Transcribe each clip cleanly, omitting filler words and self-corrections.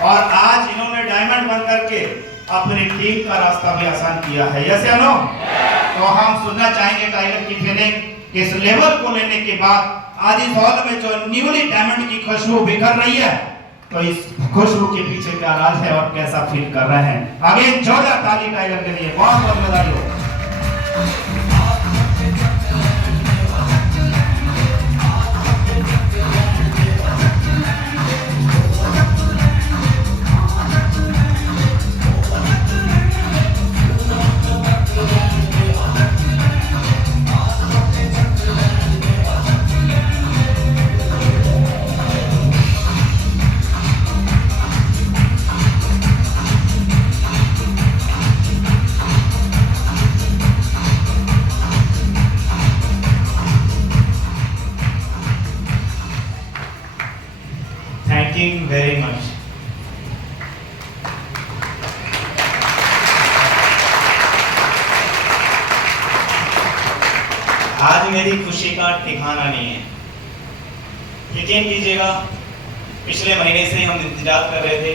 और आज इन्होंने डायमंड बन करके अपनी टीम का रास्ता भी आसान किया है। यस या नो? तो हम सुनना चाहेंगे टाइगर की फीलिंग इस लेवल को लेने के बाद आज इस हॉल में जो न्यूली डायमंड की खुशबू बिखर रही है, तो इस खुशबू के पीछे क्या राज है और कैसा फील कर रहे हैं। आगे जोरदार ताली टाइगर के लिए, बहुत बहुत बधाई हो। Thank you very much. आज मेरी खुशी का ठिकाना नहीं है। यकीन कीजिएगा, पिछले महीने से हम इंतजार कर रहे थे,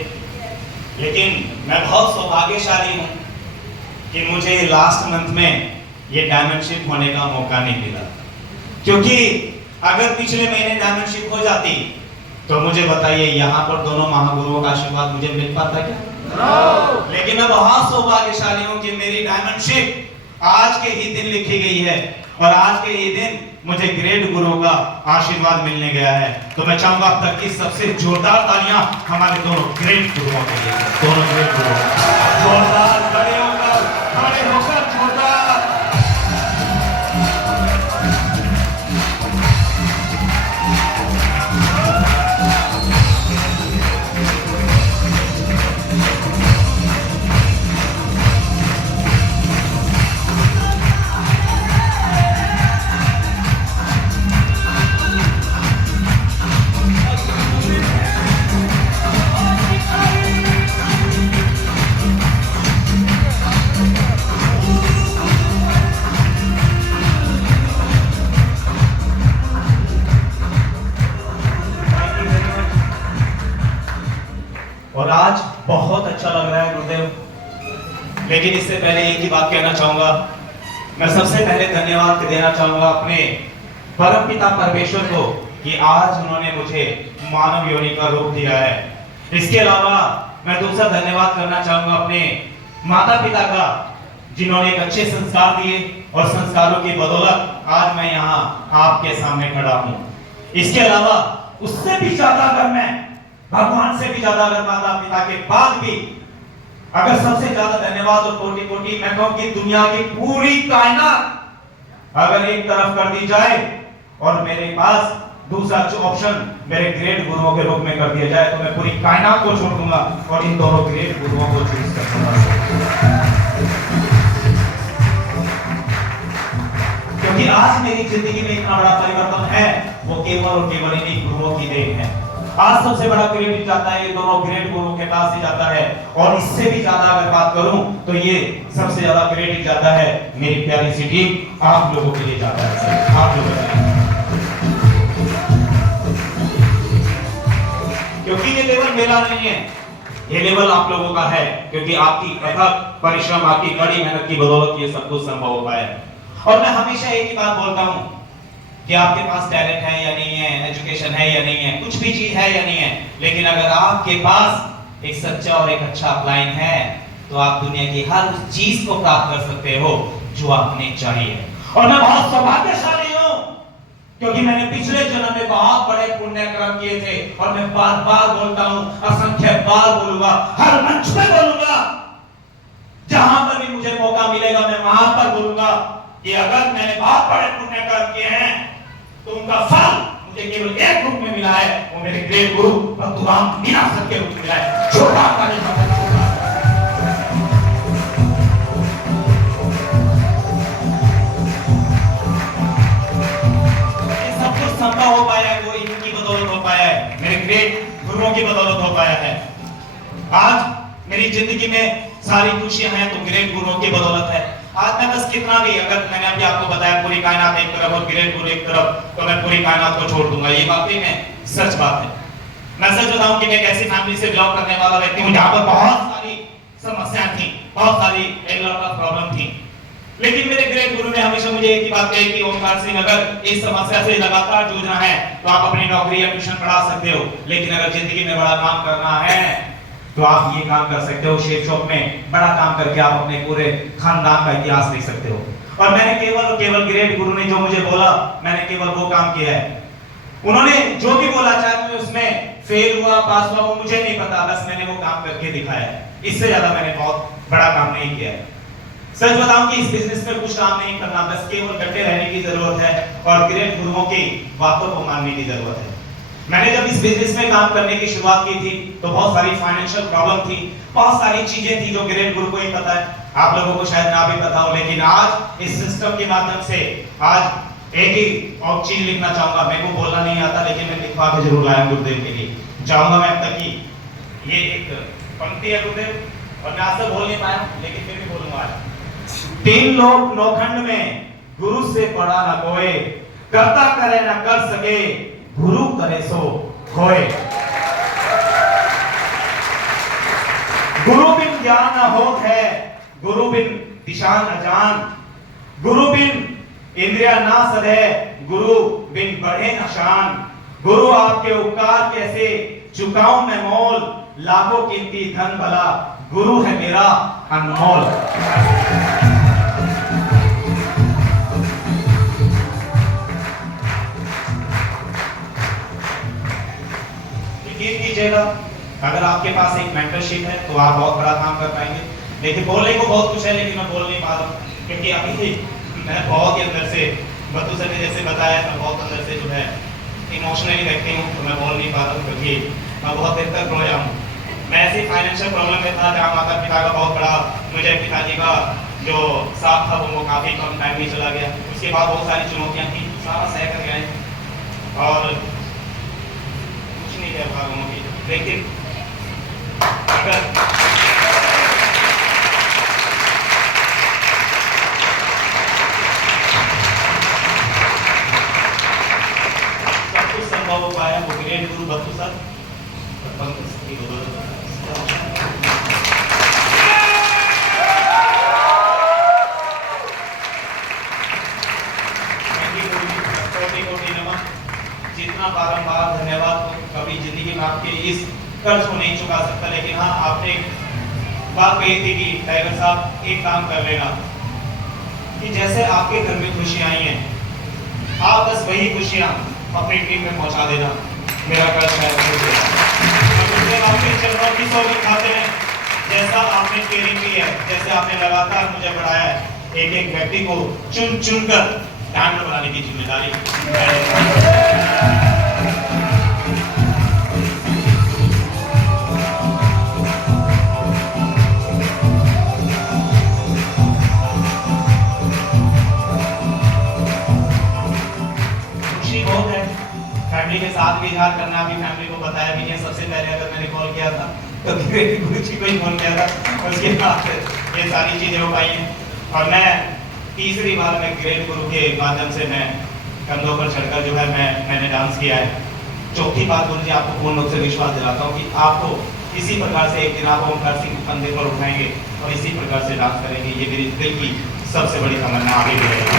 लेकिन मैं बहुत सौभाग्यशाली हूँ कि मुझे लास्ट मंथ में ये डायमंडशिप होने का मौका नहीं मिला। क्योंकि अगर पिछले महीने डायमंडशिप हो जाती तो मुझे बताइए यहाँ पर दोनों महागुरुओं का आशीर्वाद मुझे मिल पाता क्या? No. लेकिन मैं बहुत सौभाग्यशाली हूँ कि मेरी डायमंडशिप आज के ही दिन लिखी गई है और आज के ही दिन मुझे ग्रेट गुरुओं का आशीर्वाद मिलने गया है। तो मैं चाहूंगा अब तक की सबसे जोरदार तालियां हमारे दोनों ग्रेट गुरुओं के लिए। दोनों ग्रेट गुरु जोरदार खड़े होकर जोरदार। और आज बहुत अच्छा लग रहा है गुरुदेव, लेकिन इससे पहले एक ही बात कहना चाहूंगा। मैं सबसे पहले धन्यवाद देना चाहूंगा अपने परम पिता परमेश्वर को कि आज उन्होंने मुझे मानव योनि का रूप दिया है। इसके अलावा मैं दूसरा धन्यवाद करना चाहूंगा अपने माता पिता का, जिन्होंने एक अच्छे संस्कार दिए और संस्कारों की बदौलत आज मैं यहाँ आपके सामने खड़ा हूँ। इसके अलावा उससे भी ज्यादा अगर मैं भगवान से भी ज्यादा अगर माता पिता के बाद भी अगर सबसे ज्यादा धन्यवाद और कोटि कोटि मैं कहूं कि दुनिया की पूरी कायनात अगर एक तरफ कर दी जाए और मेरे पास दूसरा जो ऑप्शन मेरे ग्रेट गुरुओं के रूप में कर दिया जाए, तो मैं पूरी कायनात को छोड़ दूंगा और इन दोनों ग्रेट गुरुओं को चूज करूंगा। क्योंकि आज मेरी जिंदगी में इतना बड़ा परिवर्तन है, वो केवल और केवल इन्हीं गुरुओं की देन है। आज सबसे बड़ा क्रेडिट जाता है ये दोनों ग्रेट गुरुओं के पास ही जाता है, और इससे भी ज्यादा अगर बात करूं तो ये सबसे ज्यादा क्रेडिट जाता है मेरी प्यारी सी टीम आप लोगों के लिए जाता है। आप लोगों के लिए, क्योंकि ये लेवल मेरा नहीं है, ये लेवल आप लोगों का है, क्योंकि आपकी अथक परिश्रम, आपकी कड़ी मेहनत की बदौलत ये सब कुछ संभव हो पाया है। और मैं हमेशा एक ही बात बोलता हूं कि आपके पास टैलेंट है या नहीं है, एजुकेशन है या नहीं है, कुछ भी चीज है या नहीं है, लेकिन अगर आपके पास एक सच्चा और एक अच्छा अपलाइन है तो आप दुनिया की हर उस चीज को प्राप्त कर सकते हो जो आपने चाहिए। और मैं बहुत सौभाग्यशाली हूं क्योंकि मैंने पिछले जन्म में बहुत बड़े पुण्य कर्म किए थे, और मैं बार बार बोलता हूं, असंख्य बार बोलूंगा, हर मंच पे बोलूंगा, जहां पर भी मुझे मौका मिलेगा मैं वहां पर बोलूंगा कि अगर मैंने बहुत बड़े पुण्य कर्म किए हैं तो उनका फल मुझे केवल एक रूप में मिला है, वो मेरे ग्रेट गुरु भक्तुराम मीनासर के रूप में मिला है। छोटा ताली सब कुछ संभव हो पाया है, वो इनकी बदौलत हो पाया है, मेरे ग्रेट गुरुओं की बदौलत हो पाया है। आज मेरी जिंदगी में सारी खुशियां हैं तो ग्रेट गुरुओं की बदौलत है। आज मैं बस कितना भी, अगर मैंने अभी आपको बताया पूरी कायनात एक तरफ और ग्रेट गुरु एक तरफ, तो मैं पूरी कायनात को छोड़ दूंगा, ये वाकई में सच बात है। मैं सच बताऊं कि मैं एक ऐसी फैमिली से बिलोंग करने वाला व्यक्ति हूं जहां पर बहुत सारी समस्याएं थी, बहुत सारी एक लॉट ऑफ प्रॉब्लम थी। लेकिन मेरे ग्रेट गुरु ने हमेशा मुझे एक ही बात कही कि ओमकार सिंह, अगर इस समस्या से लगातार जूझना है तो आप अपनी नौकरी या ट्यूशन पढ़ा सकते हो, लेकिन अगर जिंदगी में बड़ा काम करना है तो आप ये काम कर सकते हो, शेप शॉप में बड़ा काम करके आप अपने पूरे खानदान का इतिहास लिख सकते हो। और मैंने केवल ग्रेट गुरु ने जो मुझे बोला, मैंने केवल वो काम किया है। उन्होंने जो भी बोला, चाहे मैं उसमें फेल हुआ पास हुआ वो मुझे नहीं पता, बस मैंने वो काम करके दिखाया। इससे ज्यादा मैंने बहुत बड़ा काम नहीं किया है। सच बताऊं कि इस बिजनेस में कुछ काम नहीं करना, बस केवल डटे रहने की जरूरत है और ग्रेट गुरुओं की बातों को मानने की जरूरत है। मैंने जब इस बिजनेस में काम करने की शुरुआत की थी तो बहुत सारी फाइनेंशियल प्रॉब्लम थी, बहुत सारी चीजें थी जो ग्रेट गुरु को ही पता है, आप लोगों को शायद ना भी पता हो। लेकिन आज इस सिस्टम के माध्यम से आज एक ही और चीज लिखना चाहूंगा। मेरे को बोलना नहीं आता लेकिन मैं लिखवा के जरूर लाया गुरुदेव के लिए। चाहूंगा मैं अब तक की ये एक पंक्ति है गुरुदेव, और मैं आज तक बोल नहीं पाया लेकिन फिर भी बोलूंगा आज। 3 लोग नौखंड में गुरु से बड़ा न कोई, करता करे न कर सके, गुरु करे सो होए। गुरु बिन ज्ञान न होत है, गुरु बिन दिशा न जान, गुरु बिन इंद्रिया ना सधे, गुरु बिन बढ़े न शान। गुरु आपके उपकार कैसे चुकाऊं मैं मोल, लाखों कीमती धन भला, गुरु है मेरा अनमोल। यकीन कीजिएगा, अगर आपके पास एक मेंटरशिप है तो आप बहुत बड़ा काम कर पाएंगे। लेकिन बोलने को बहुत कुछ है लेकिन मैं बोल नहीं पा रहा हूँ, क्योंकि अभी मैं बहुत ही अंदर से, बद्दू सर ने जैसे बताया, मैं बहुत अंदर से जो है इमोशनली व्यक्ति हूँ, तो मैं बोल नहीं पा रहा हूँ क्योंकि मैं बहुत देर तक रोया हूँ। मैं ऐसी फाइनेंशियल प्रॉब्लम में था जहाँ माता पिता का बहुत बड़ा, मुझे पिताजी का जो साथ था वो काफ़ी कम टाइम में चला गया। उसके बाद बहुत सारी चुनौतियाँ थी, सारा सह कर गए और कुछ नहीं कह पा रहा हूँ। लेकिन अगर संभव हो पाया वो ग्रेट गुरु बद्दू सर और पंकज की कोटि नमः। जितना बारंबार धन्यवाद हो, कभी जिंदगी में आपके इस कर्ज को नहीं चुका सकता, लेकिन हाँ आपने बात कही थी कि टाइगर साहब एक काम कर लेना कि जैसे आपके घर में खुशियां आई हैं, आप बस वही खुशियां अपनी टीम में पहुंचा देना। मेरा कर्ज है आपके चरणों की सौगंध खाते हैं। जैसा आपने केयरिंग की है, जैसे आपने लगातार मुझे बढ़ाया है, एक एक व्यक्ति को चुन चुन कर डायमंड बनाने की जिम्मेदारी फैमिली के साथ भी इजहार करना। अभी फैमिली को बताया भी नहीं। सबसे पहले अगर मैंने कॉल किया था तो ग्रेट गुरु जी को ही फोन किया था, उसके बाद ये सारी चीजें हो पाई हैं। और मैं तीसरी बार मैं ग्रेट गुरु के माध्यम से मैं कंधों पर चढ़कर जो है मैंने डांस किया है। चौथी बात गुरु जी आपको पूर्ण रूप से विश्वास दिलाता हूँ कि आपको इसी प्रकार से एक दिन आप ओमकार सिंह कंधे पर उठाएंगे और इसी प्रकार से डांस करेंगे। ये मेरी दिल की सबसे बड़ी तमन्ना आगे भी रहेगी।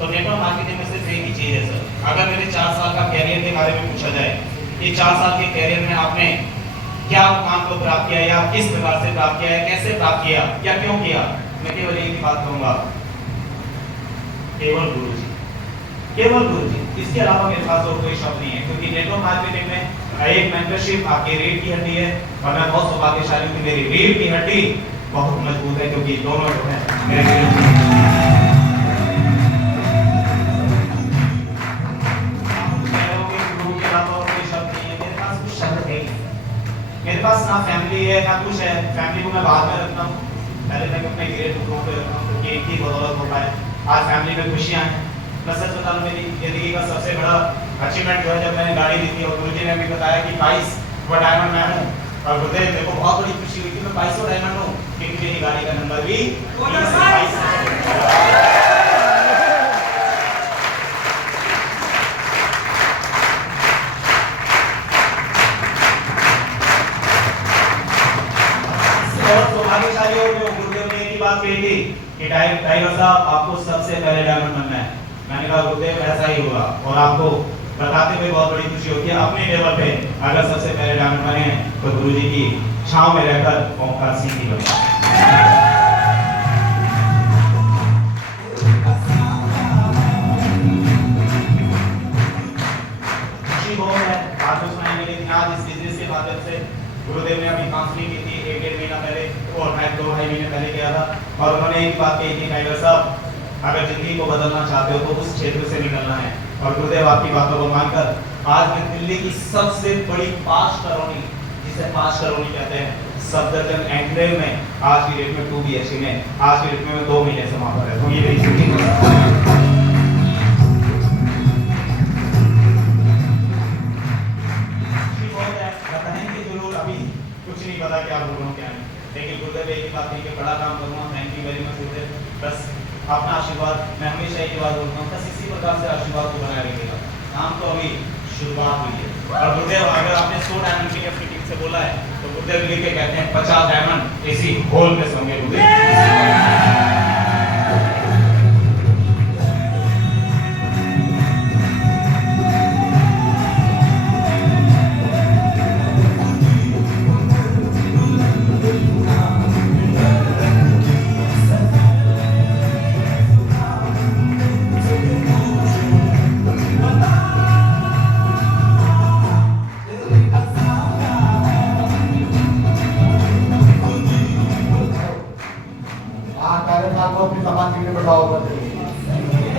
तो नेटवर्क मार्केटिंग में सिर्फ एक ही चीज है सर। अगर मेरे 4 साल का कैरियर के बारे में पूछा जाए, ये 4 साल के कैरियर में आपने क्या मुकाम को प्राप्त किया या किस प्रकार से प्राप्त किया है, कैसे प्राप्त किया या क्यों किया, मैं केवल एक ही बात कहूंगा, केवल गुरु जी, केवल गुरु जी। इसके अलावा मेरे पास और कोई शब्द नहीं है, क्योंकि नेटवर्क मार्केटिंग में एक मेंटरशिप आपकी रीढ़ की हड्डी है और मैं बहुत सौभाग्यशाली हूं कि मेरी रीढ़ की हड्डी बहुत मजबूत है, क्योंकि दोनों जो है मेरे मेरे पास ना फैमिली है ना कुछ है। फैमिली को मैं बाद में रखता हूँ, पहले मैं अपने ग्रेट गुरुओं पे रखता हूँ, क्योंकि एक ही बदौलत हो पाए आज फैमिली में खुशियाँ हैं। मैं सच बता रहा हूँ, मेरी जिंदगी का सबसे बड़ा अचीवमेंट जो है जब मैंने गाड़ी ली थी और गुरुजी ने भी बताया कि 22वां डायमंड मैं हूँ, और गुरुदेव मेरे को बहुत बड़ी खुशी हुई थी मैं 22वां डायमंड हूँ, क्योंकि मेरी गाड़ी का नंबर भी 22 है। बहुत सौभाग्यशाली हो गए। गुरुदेव ने एक ही बात कही थी कि ड्राइवर साहब आपको सबसे पहले डायमंड बनना है। मैंने कहा गुरुदेव ऐसा ही होगा, और आपको बताते हुए बहुत बड़ी खुशी होती है अपने लेवल पे अगर सबसे पहले डायमंड बने हैं तो गुरुजी की छांव में रहकर ओंकार सिंह जी बने। खुशी बहुत है, बात तो सुनाएंगे, लेकिन आज इस बिजनेस के माध्यम से गुरुदेव ने अभी काउंसलिंग की थी 1-1.5 महीना पहले, और मैं 2-2.5 महीने पहले किया था, और उन्होंने एक बात कही थी टाइगर साहब अगर जिंदगी को बदलना चाहते हो तो उस क्षेत्र से निकलना है। और गुरुदेव आपकी बातों को मानकर आज मैं दिल्ली की सबसे बड़ी 5 कॉलोनी, जिसे 5 कॉलोनी कहते हैं, सफदरजंग एनक्लेव में आज की डेट में 2 BHK में आज की डेट में मैं 2 महीने से वहां पर रहता हूँ। ये मेरी शूटिंग बहुत है, बताएंगे जरूर, अभी कुछ नहीं पता क्या बोलूं क्या नहीं, लेकिन गुरुदेव एक ही बात है कि बड़ा काम करूंगा। थैंक यू वेरी मच गुरुदेव, बस अपना आशीर्वाद, मैं हमेशा एक बात बोलता हूँ, बस इसी प्रकार से आशीर्वाद को बनाए रखिएगा। काम तो अभी शुरुआत हुई है, और गुरुदेव अगर आपने 100 डायमंड की अपनी टीम से बोला है तो गुरुदेव लिख के कहते हैं 50 डायमंड इसी होल में होंगे गुरुदेव। हाँ, टाइगर साहब को अपनी समाज के लिए बैठाओ।